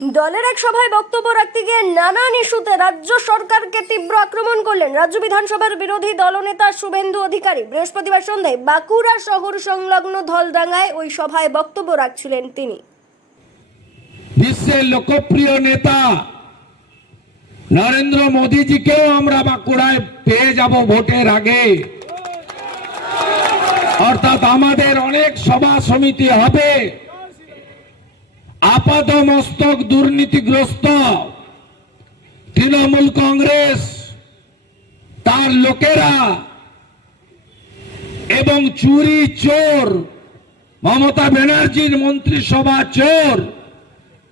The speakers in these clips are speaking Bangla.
দলের এক সভায় বক্তব্য রাখতে গিয়ে নানান ইস্যুতে রাজ্য সরকারকে তীব্র আক্রমণ করলেন রাজ্য বিধানসভার বিরোধী দলনেতা শুভেন্দু অধিকারী। বৃহস্পতিবার সন্ধ্যায় বাঁকুড়া শহর সংলগ্ন ধলডাঙ্গায় ওই সভায় বক্তব্য রাখছিলেন তিনি। বিশ্বের লোকপ্রিয় নেতা নরেন্দ্র মোদীজিকেও আমরা বাঁকুড়ায় পেয়ে যাব ভোটের আগে। অর্থাৎ আমাদের অনেক সভা সমিতি হবে। আপাত মস্তক দুর্নীতিগ্রস্ত। তৃণমূল কংগ্রেস, তার লোকেরা এবং চুরি চোর, মমতা ব্যানার্জির মন্ত্রিসভা চোর,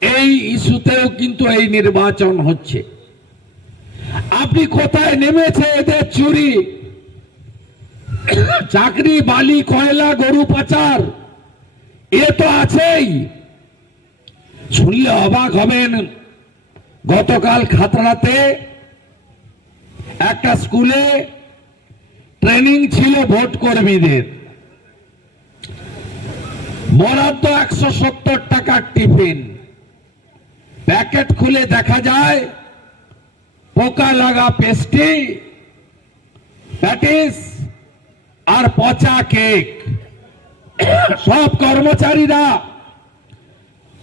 এই ইস্যুতেও কিন্তু এই নির্বাচন হচ্ছে। আপনি কোথায় নেমেছে এদের চুরি? চাকরি, বালি, কয়লা, গরু, পাচার, এ তো আছেই। শুনলে অবাক হবেন, গতকাল খাতড়াতে একটা স্কুলে ট্রেনিং ছিল ভোট কর্মীদের। বরাদ্দ একশো সত্তর টাকার টিফিন। প্যাকেট খুলে দেখা যায়, পোকা লাগা পেস্টি প্যাটিস আর পচা কেক। সব কর্মচারীরা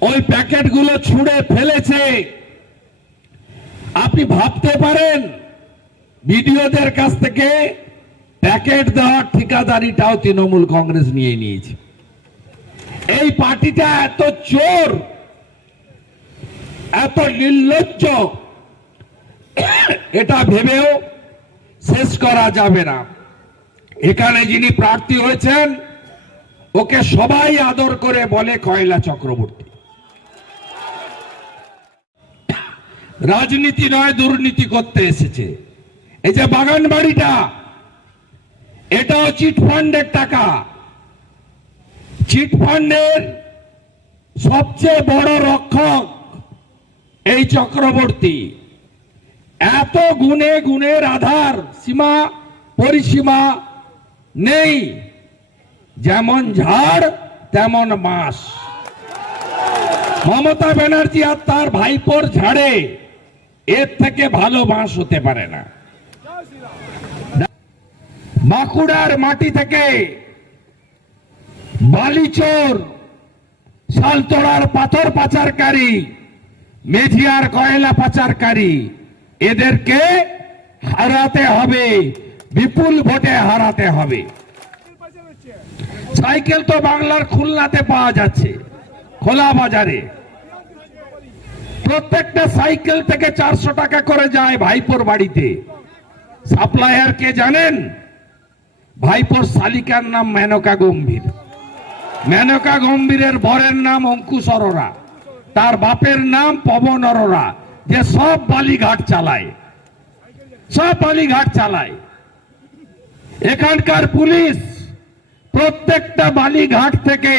ওই প্যাকেটগুলো ছুঁড়ে ফেলেছে। আপনি ভাবতে পারেন, বিডিওদের কাছ থেকে প্যাকেট দেওয়ার ঠিকাদারিটাও তৃণমূল কংগ্রেস নিয়ে নিয়েছে। এই পার্টিটা এত চোর, এত নির্লজ্জ, এটা ভেবেও শেষ করা যাবে না। এখানে যিনি প্রার্থী হয়েছেন, ওকে সবাই আদর করে বলে কয়লা চক্রবর্তী। রাজনীতি নয়, দুর্নীতি করতে এসেছে। এই যে বাগান বাড়িটা, এটাও চিট ফান্ডের টাকা। চিট ফান্ডের সবচেয়ে বড় রক্ষক এই চক্রবর্তী। এত গুণে গুণের আধার, সীমা, পরিসীমা নেই। যেমন ঝাড়, তেমন মাস মমতা ব্যানার্জি আর তার ভাইপোর ঝাড়ে এর থেকে ভালো বাঁশ হতে পারে না। বাঁকুড়ার মাটি থেকে বালিচোর শালতোড়ার পাথর পাচারকারী মেঝিয়ার কয়লা পাচারকারী, এদেরকে হারাতে হবে, বিপুল ভোটে হারাতে হবে। সাইকেল তো বাংলার খুলনাতে পাওয়া যাচ্ছে, খোলা বাজারে। প্রত্যেকটা সাইকেল থেকে চারশো টাকা করে যায় ভাইপোর বাড়িতে। সাপ্লায়ার কে জানেন? ভাইপোর শালিকার নাম মেনকা গম্ভীর। মেনকা গম্ভীরের বরের নাম অঙ্কুশ অরোরা। তার বাপের নাম পবন অরোরা। যে সব বালিঘাট চালায়। সব বালিঘাট চালায়। এখানকার পুলিশ প্রত্যেকটা বালিঘাট থেকে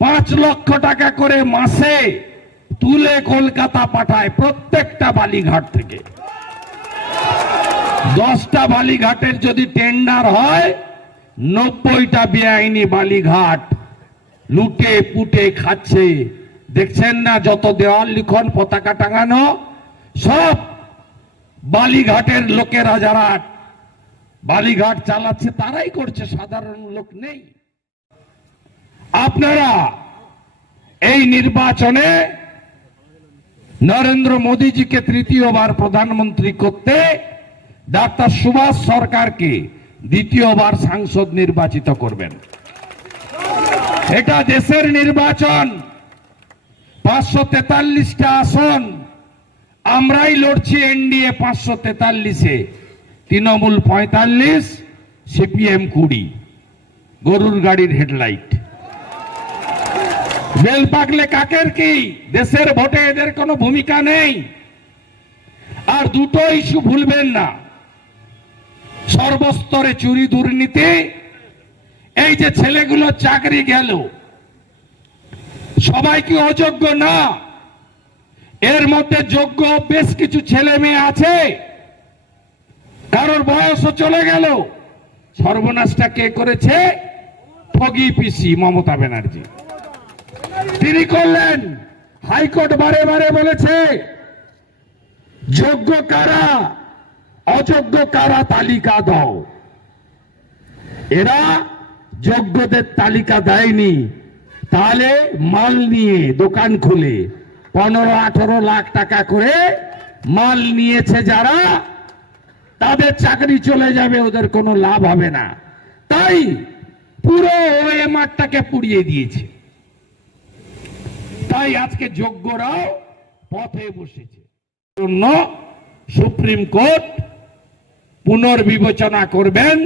পাঁচ লক্ষ টাকা করে মাসে তুলে কলকাতা পাঠায় প্রত্যেকটা বালিঘাট থেকে। দশটা বালিঘাটের যদি টেন্ডার হয়, নব্বইটা বেআইনি বালিঘাট লুটে, পুটে, খাচ্ছে। দেখছেন না যত দেওয়াল লিখন, পতাকা টাঙানো? সব বালিঘাটের লোকেরা যারা বালিঘাট চালাচ্ছে, তারাই করছে, সাধারণ লোক নেই। আপনারা এই নির্বাচনে নরেন্দ্র মোদীজিকে তৃতীয়বার প্রধানমন্ত্রী করতে ডাক্তার সুভাষ সরকারকে দ্বিতীয়বার সাংসদ নির্বাচিত করবেন। এটা দেশের নির্বাচন। পাঁচশো তেতাল্লিশটা আসন। আমরাই লড়ছি এনডিএ পাঁচশো তেতাল্লিশে। তৃণমূল পঁয়তাল্লিশ, সিপিএম কুড়ি। গরুর গাড়ির হেডলাইট। বেল পাকলে কাকের কি? দেশের ভোটে এদের কোনো ভূমিকা নেই। আর দুটো ইস্যু ভুলবেন না। সর্বস্তরে চুরি দুর্নীতি, এই যে ছেলেগুলো চাকরি গেল, সবাই কি অযোগ্য না? এর মধ্যে যোগ্য বেশ কিছু ছেলে মেয়ে আছে। কারোর বয়সও চলে গেল। সর্বনাশটা কে করেছে? ঠগি পিসি মমতা ব্যানার্জি। তিনি করলেন। হাইকোর্ট বারে বারে বলেছে, যোগ্য কারা, অযোগ্য কারা তালিকা দাও। এরা যোগ্যদের তালিকা দেয়নি। তাহলে মাল নিয়ে দোকান খুলে পনেরো, আঠারো লাখ টাকা করে মাল নিয়েছে যারা, তাদের চাকরি চলে যাবে, ওদের কোনো লাভ হবে না। তাই পুরো ওএমআরটাকে পুড়িয়ে দিয়েছে। তাই আজকে যোগ্যরাও পথে বসেছে। জন্য সুপ্রিম কোর্ট পুনর্বিবেচনা করবেন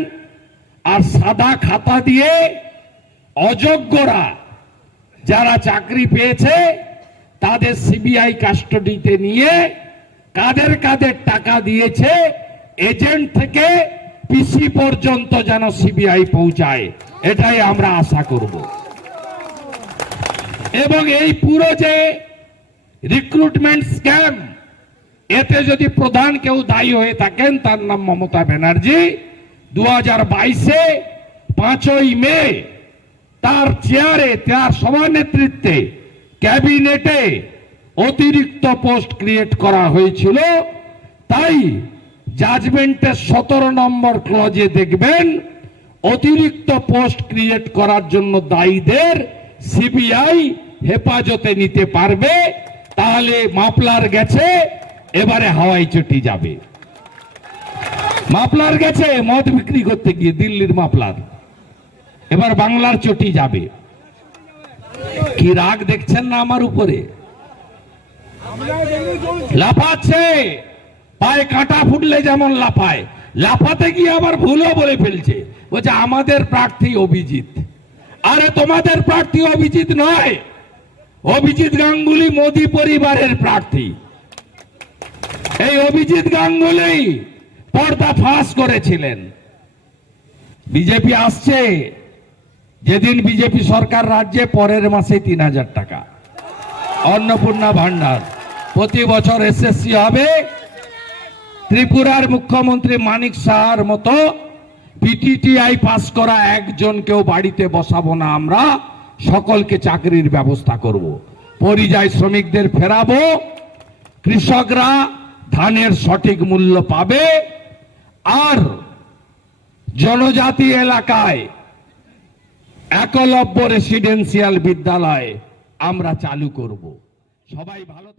আর সাদা খাতা দিয়ে অযোগ্যরা যারা চাকরি পেয়েছে, তাদের সিবিআই কাস্টডিতে নিয়ে কাদের কাদের টাকা দিয়েছে, এজেন্ট থেকে পিসি পর্যন্ত যেন সিবিআই পৌঁছায়, এটাই আমরা আশা করব। এবং এই পুরো যে রিক্রুটমেন্ট স্ক্যাম এতে যদি প্রধান কেউ দায়ী হয়ে থাকেন, তার নাম মমতা ব্যানার্জি। দু হাজার বাইশে পাঁচই মে, তার চেয়ারে, তার সভানেতৃত্বে ক্যাবিনেটে অতিরিক্ত পোস্ট ক্রিয়েট করা হয়েছিল। তাই জাজমেন্টের সতেরো নম্বর ক্লজে দেখবেন, অতিরিক্ত পোস্ট ক্রিয়েট করার জন্য দায়ীদের সিবিআই হেফাজতে নিতে পারবে, তাহলে মাপলার গেছে, এবারে হাওয়াই চটি যাবে। মাপলার গেছে, মদ বিক্রি করতে গিয়ে দিল্লির মাপলার এবার বাংলার চটি যাবে। কি রাগ দেখছেন না আমার উপরে? লাফাচ্ছে, পায়ে কাঁটা ফুটলে যেমন লাফায়, লাফাতে গিয়ে আবার ভুলও বলে ফেলছে। বলছে, আমাদের প্রার্থী অভিজিৎ। আরে তোমাদের প্রার্থী অভিজিৎ নয়। অভিজিৎ গাঙ্গুলি মোদী পরিবারের প্রার্থী। এই অভিজিৎ গাঙ্গুলি পর্দা ফাঁস করেছিলেন। বিজেপি আসছে। যেদিন বিজেপি সরকার রাজ্যে, পরের মাসে তিন হাজার টাকা। অন্নপূর্ণা ভান্ডার। প্রতি বছর এসএসসি হবে। ত্রিপুরার মুখ্যমন্ত্রী মানিক সাহার মতো পিটিটিআই পাস করা একজনকেও বাড়িতে বসাবো না, আমরা সকলকে চাকরির ব্যবস্থা করব। পরিযায়ী শ্রমিকদের ফেরাবো, কৃষকরা ধানের সঠিক মূল্য পাবে, আর জনজাতি এলাকায় একলব্য রেসিডেন্সিয়াল বিদ্যালয় আমরা চালু করব। সবাই ভালো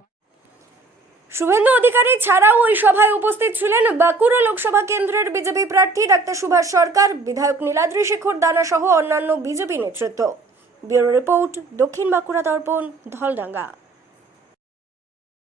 শুভেন্দু অধিকারী ছাড়াও ওই সভায় উপস্থিত ছিলেন বাঁকুড়া লোকসভা কেন্দ্রের বিজেপি প্রার্থী ডাক্তার সুভাষ সরকার, বিধায়ক নীলাদ্রি শেখর দানা সহ অন্যান্য বিজেপি নেতৃত্ব। ব্যুরো রিপোর্ট দক্ষিণ বাঁকুড়া দর্পণ, ধলডাঙ্গা।